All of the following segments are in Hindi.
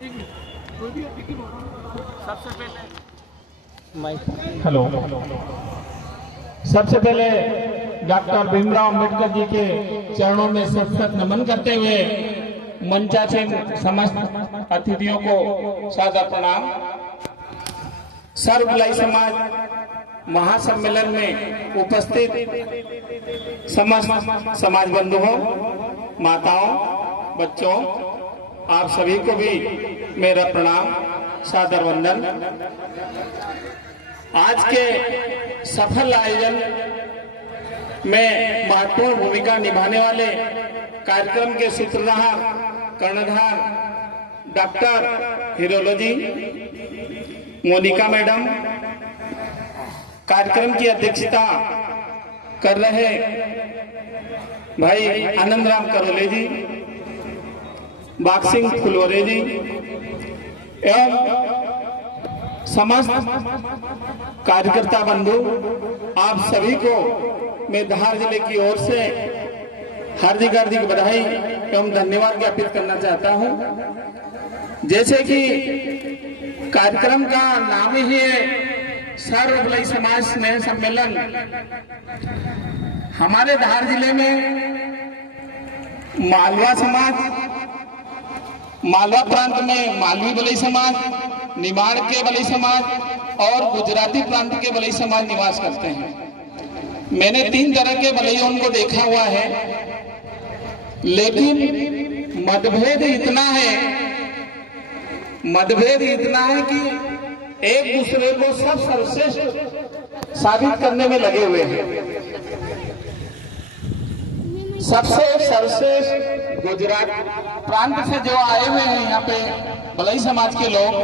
सबसे पहले हेलो। सबसे पहले डॉक्टर भीमराव अंबेडकर जी के चरणों में सत सत नमन करते हुए मंचासीन समस्त अतिथियों को सादर प्रणाम। सर्व भलाई समाज महासम्मेलन में उपस्थित समस्त समाज बंधुओं, माताओं, बच्चों, आप सभी को भी मेरा प्रणाम, सादर वंदन। आज के सफल आयोजन में महत्वपूर्ण भूमिका निभाने वाले कार्यक्रम के सूत्रधार कर्णधार डॉक्टर हीरोलॉजी मोनिका मैडम, कार्यक्रम की अध्यक्षता कर रहे भाई आनंद राम करोले जी, बाग सिंह फुलवरे जी एवं समस्त कार्यकर्ता बंधु, आप सभी को मैं धार जिले की ओर से हार्दिक हार्दिक बधाई एवं धन्यवाद ज्ञापित करना चाहता हूं। जैसे कि कार्यक्रम का नाम ही है सर्व भलाई समाज स्नेह सम्मेलन। हमारे धार जिले में मालवा समाज, मालवा प्रांत में मालवी भलाई समाज, निमाड़ के भलाई समाज और गुजराती प्रांत के भलाई समाज निवास करते हैं। मैंने 3 तरह के भलाइयों को देखा हुआ है, लेकिन मतभेद इतना है कि एक दूसरे को सब सर्वश्रेष्ठ साबित करने में लगे हुए हैं। सबसे सर्वश्रेष्ठ गुजरात प्रांत से जो आए हुए हैं यहाँ पे भलाई समाज के लोग,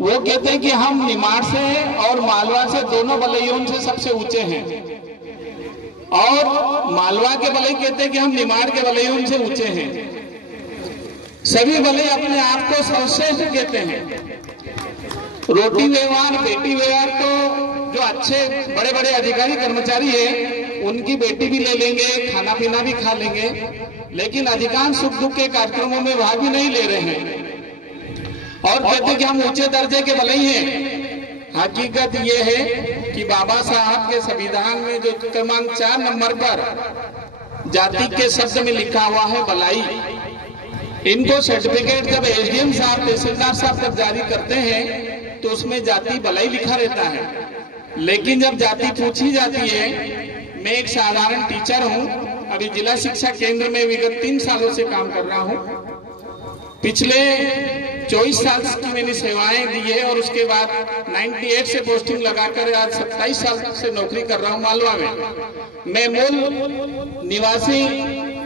वो कहते हैं कि हम निमाड़ से और मालवा से दोनों भलाइयों से सबसे ऊंचे हैं, और मालवा के भलाई कहते हैं कि हम निमाड़ के भलाइयों से ऊंचे हैं। सभी भले अपने आप को सर्वश्रेष्ठ कहते हैं। रोटी व्यवहार, बेटी व्यवहार तो जो अच्छे बड़े बड़े अधिकारी कर्मचारी हैं, उनकी बेटी भी ले लेंगे, खाना पीना भी खा लेंगे, लेकिन अधिकांश सुख दुख के कार्यक्रमों में भाग भी नहीं ले रहे हैं और कहते कि हम ऊंचे दर्जे के भले ही हैं। हकीकत ये है कि बाबा साहब के संविधान में जो क्रमांक 4 नंबर पर जाति के शब्द में लिखा हुआ है भलाई, इनको सर्टिफिकेट जब एसडीएम साहब, तहसीलदार साहब जब जारी करते हैं तो उसमें जाति भलाई लिखा रहता है, लेकिन जब जाति पूछी जाती है, मैं एक साधारण टीचर हूं, अभी जिला शिक्षा केंद्र में विगत 3 सालों से काम कर रहा हूं। पिछले 24 साल की मैंने सेवाएं दी है और उसके बाद 98 से पोस्टिंग लगाकर आज 27 साल से नौकरी कर रहा हूं मालवा में। मैं मूल निवासी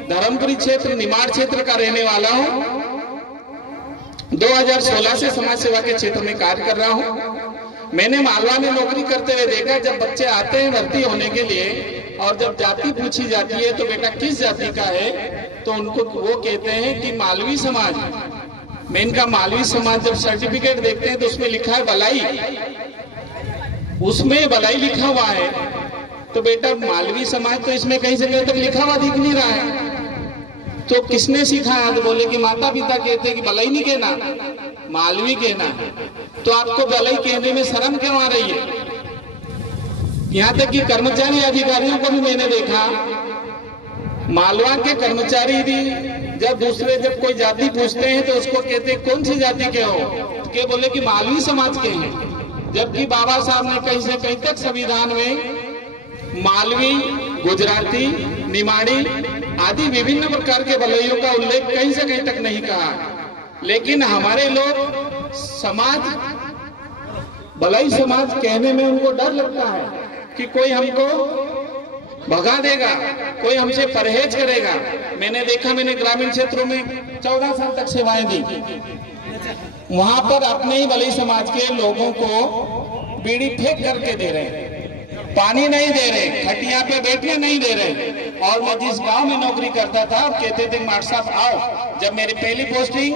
धर्मपुरी क्षेत्र, निमाड़ क्षेत्र का रहने वाला हूं। 2016 से समाज सेवा के क्षेत्र में कार्य कर रहा हूं। मैंने मालवा में नौकरी करते हुए देखा, जब बच्चे आते हैं भर्ती होने के लिए और जब जाति पूछी जाती है तो बेटा किस जाति का है, तो उनको वो कहते हैं कि मालवी समाज। मैं इनका मालवी समाज जब सर्टिफिकेट देखते हैं तो उसमें लिखा है भलाई, उसमें भलाई लिखा हुआ है, तो बेटा मालवी समाज तो इसमें कहीं से कहीं तक लिखा हुआ दिख नहीं रहा है। तो किसने सिखाया? तो बोले कि माता पिता कहते हैं कि भलाई नहीं कहना, मालवी कहना है। तो आपको भलाई कहने में शर्म क्यों आ रही है? यहाँ तक कि कर्मचारी अधिकारियों को भी मैंने देखा, मालवा के कर्मचारी भी जब कोई जाति पूछते हैं तो उसको कहते हैं कौन सी जाति के हो, तो के बोले कि मालवी समाज के हैं। जबकि बाबा साहब ने कहीं से कहीं तक संविधान में मालवी, गुजराती, निमाड़ी आदि विभिन्न प्रकार के भलाइयों का उल्लेख कहीं से कहीं तक नहीं कहा। लेकिन हमारे लोग समाज, भलाई समाज कहने में उनको डर लगता है कि कोई हमको भगा देगा, कोई हमसे परहेज करेगा। मैंने देखा, मैंने ग्रामीण क्षेत्रों में 14 साल तक सेवाएं दी, वहां पर अपने ही भलाई समाज के लोगों को बीड़ी फेंक करके दे रहे हैं, पानी नहीं दे रहे, खटिया पे बैठने नहीं दे रहे। और मैं जिस गांव में नौकरी करता था, कहते थे मास्टर साहब आओ। जब मेरी पहली पोस्टिंग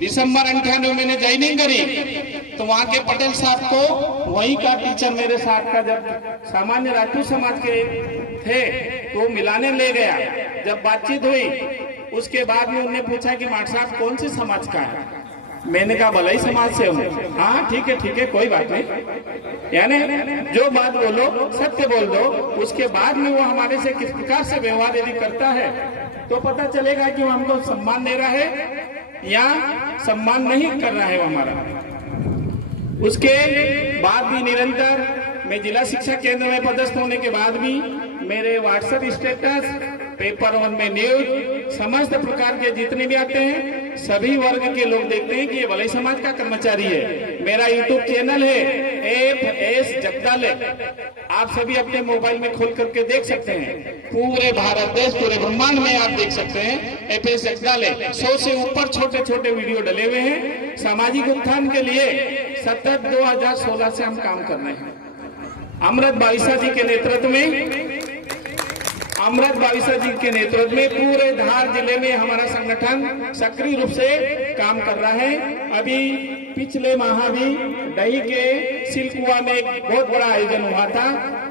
दिसंबर 98 मैंने ज्वाइनिंग करी, तो वहां के पटेल साहब को वहीं का टीचर मेरे साथ का, जब सामान्य राजपूत समाज के थे तो मिलाने ले गया। जब बातचीत हुई उसके बाद में उन्होंने पूछा कि मास्टर साहब कौन से समाज का है, मैंने कहा भलाई समाज से हूँ। हाँ ठीक है कोई बात नहीं, यानी जो बात बोलो सत्य बोल दो, उसके बाद में वो हमारे से किस प्रकार से व्यवहार यदि करता है तो पता चलेगा कि वो हमको सम्मान दे रहा है या सम्मान नहीं कर रहा है वो हमारा। उसके बाद भी निरंतर मैं जिला शिक्षा केंद्र में पदस्थ होने के बाद भी मेरे व्हाट्सएप स्टेटस, पेपर वन में न्यूज, समस्त प्रकार के जितने भी आते हैं सभी वर्ग के लोग देखते हैं कि ये भलाई समाज का कर्मचारी है। मेरा यूट्यूब चैनल है FS जगदाले, आप सभी अपने मोबाइल में खोल करके देख सकते हैं। पूरे भारत देश, पूरे ब्रह्मांड में आप देख सकते हैं FS जगदाले। 100 से ऊपर छोटे छोटे वीडियो डले हुए हैं। सामाजिक उत्थान के लिए सतत 2016 से हम काम कर रहे हैं। अमृत बाविसा जी के नेतृत्व में पूरे धार जिले में हमारा संगठन सक्रिय रूप से काम कर रहा है। अभी पिछले माह भी दही के सिलकुआ में एक बहुत बड़ा आयोजन हुआ था।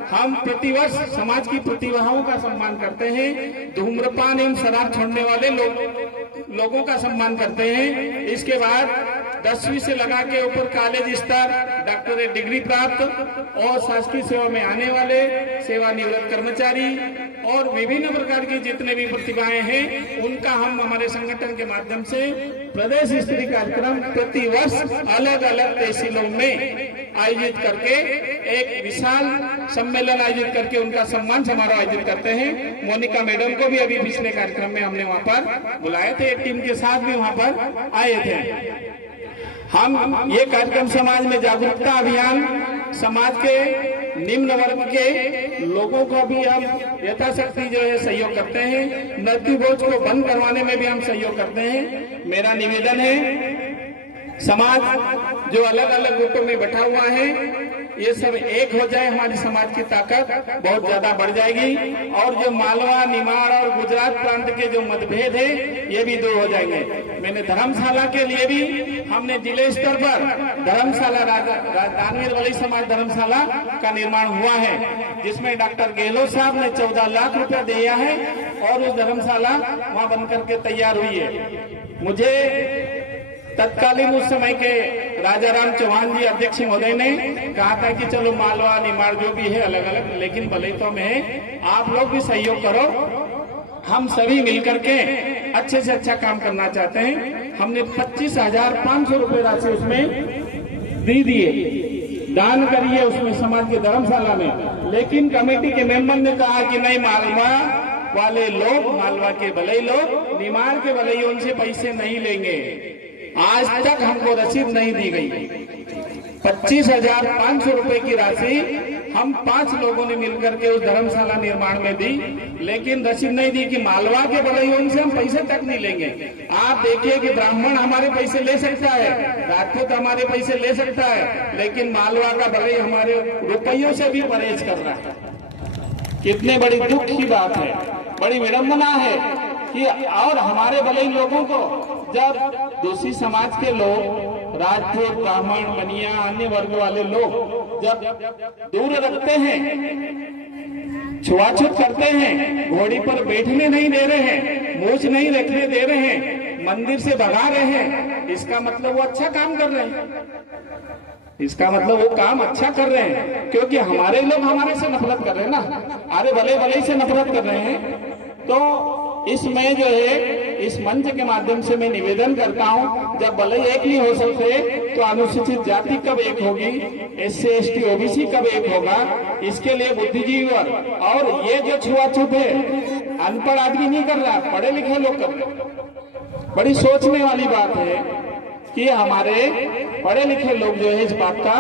हम प्रतिवर्ष समाज की प्रतिभाओं का सम्मान करते हैं, धूम्रपान एवं शराब छोड़ने वाले लोगों का सम्मान करते हैं। इसके बाद 10वीं से लगा के ऊपर कॉलेज स्तर, डॉक्टरेट डिग्री प्राप्त और शासकीय सेवा में आने वाले सेवानिवृत्त कर्मचारी और विभिन्न प्रकार की जितने भी प्रतिभाएं हैं उनका हम हमारे संगठन के माध्यम से प्रदेश स्तरीय कार्यक्रम प्रतिवर्ष अलग अलग तहसीलों में आयोजित करके एक विशाल सम्मेलन आयोजित करके उनका सम्मान समारोह आयोजित करते हैं। मोनिका मैडम को भी अभी पिछले कार्यक्रम में हमने वहां पर बुलाए थे, एक टीम के साथ भी वहां पर आए थे। हम ये कार्यक्रम समाज में जागरूकता अभियान, समाज के निम्न वर्ग के लोगों को भी हम यथाशक्ति जो है सहयोग करते हैं। नकदी बोझ को बंद करवाने में भी हम सहयोग करते हैं। मेरा निवेदन है, समाज जो अलग अलग ग्रुपों में बैठा हुआ है ये सब एक हो जाए, हमारी समाज की ताकत बहुत ज्यादा बढ़ जाएगी और जो मालवा, निमाड़ और गुजरात प्रांत के जो मतभेद है ये भी दूर हो जाएंगे। मैंने धर्मशाला के लिए भी हमने जिले स्तर पर धर्मशाला, दानवीर भलाई समाज धर्मशाला का निर्माण हुआ है, जिसमें डॉक्टर गहलोत साहब ने 14 लाख रुपया दिया है और उस धर्मशाला वहां बनकर के तैयार हुई है। मुझे तत्कालीन उस समय के राजाराम चौहान जी अध्यक्ष महोदय ने कहा था कि चलो मालवा, निमाड़ जो भी है अलग अलग, लेकिन बलैतो में है, आप लोग भी सहयोग करो। हम सभी मिलकर के अच्छे से अच्छा काम करना चाहते हैं। हमने 25,500 रुपए राशि उसमें दी दिए, दान करिए उसमें समाज के धर्मशाला में। लेकिन कमेटी के मेंबर ने कहा कि नहीं, मालवा वाले लोग, मालवा के भलाई लोग निमाड़ के भलाइयों से पैसे नहीं लेंगे। आज तक हमको रसीद नहीं दी गई। 25,500 रुपए की राशि हम 5 लोगों ने मिलकर के उस धर्मशाला निर्माण में दी, लेकिन रसीद नहीं दी कि मालवा के भलाइयों से हम पैसे तक नहीं लेंगे। आप देखिए कि ब्राह्मण हमारे पैसे ले सकता है, राजपूत हमारे पैसे ले सकता है, लेकिन मालवा का भलाई हमारे रुपयों से भी परहेज कर रहा है। कितने बड़ी दुख की बात है, बड़ी विडंबना है कि और हमारे भलाई लोगों को जब दूसरी समाज के लोग, राजपूत, ब्राह्मण, बनिया, अन्य वर्ग वाले लोग जब दूर रखते हैं, छुआछूत करते हैं, घोड़ी पर बैठने नहीं दे रहे हैं, मूछ नहीं रखने दे रहे हैं, मंदिर से भगा रहे हैं, इसका मतलब वो अच्छा काम कर रहे हैं। इसका मतलब वो काम अच्छा कर रहे हैं, क्योंकि हमारे लोग हमारे से नफरत कर रहे हैं ना, अरे भले भले से नफरत कर रहे हैं। तो इसमें जो है इस मंच के माध्यम से मैं निवेदन करता हूं, जब भले एक नहीं हो सकते तो अनुसूचित जाति कब एक होगी, SC ST OBC कब एक होगा। इसके लिए बुद्धिजीवी और ये जो छुआछूत है अनपढ़ आदमी नहीं कर रहा, पढ़े लिखे लोग कर रहे। बड़ी सोचने वाली बात है कि हमारे पढ़े लिखे लोग जो है इस बात का